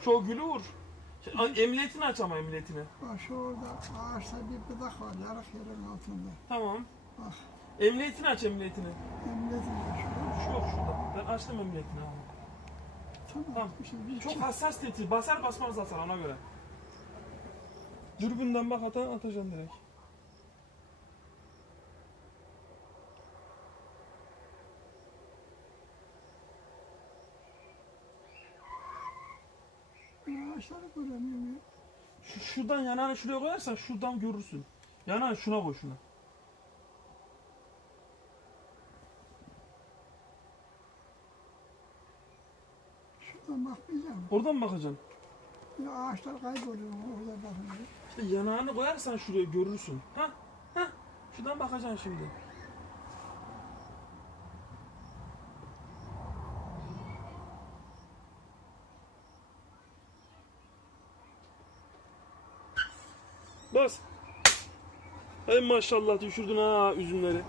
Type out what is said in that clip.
Şu gülü vur. Şey, Emniyetini aç ama emniyetini. Bak şu orada ağaçta bir budak var yarık yerin altında. Tamam. Bak Emniyetini aç emniyetini. emniyetin de şu. Şu yok şurada. Ben açtım emniyetini abi. Tamam. Tamam. Şimdi bir Çok çık- hassas tetiği. Basar basmaz hasar ona göre. Dürbünden bak ata atacaksın direkt. Ağaçları göremiyorum ya. Şu, şuradan yanağını şuraya koyarsan şuradan görürsün. Yanağını şuna koy şuna. Şuradan bakmayacağım. Oradan mı bakacaksın? Ya ağaçlar kayboluyor orada bakınca. İşte yanağını koyarsan şuraya görürsün. Ha? Ha? Şuradan bakacaksın şimdi. Bas. Hay maşallah düşürdün ha üzümleri.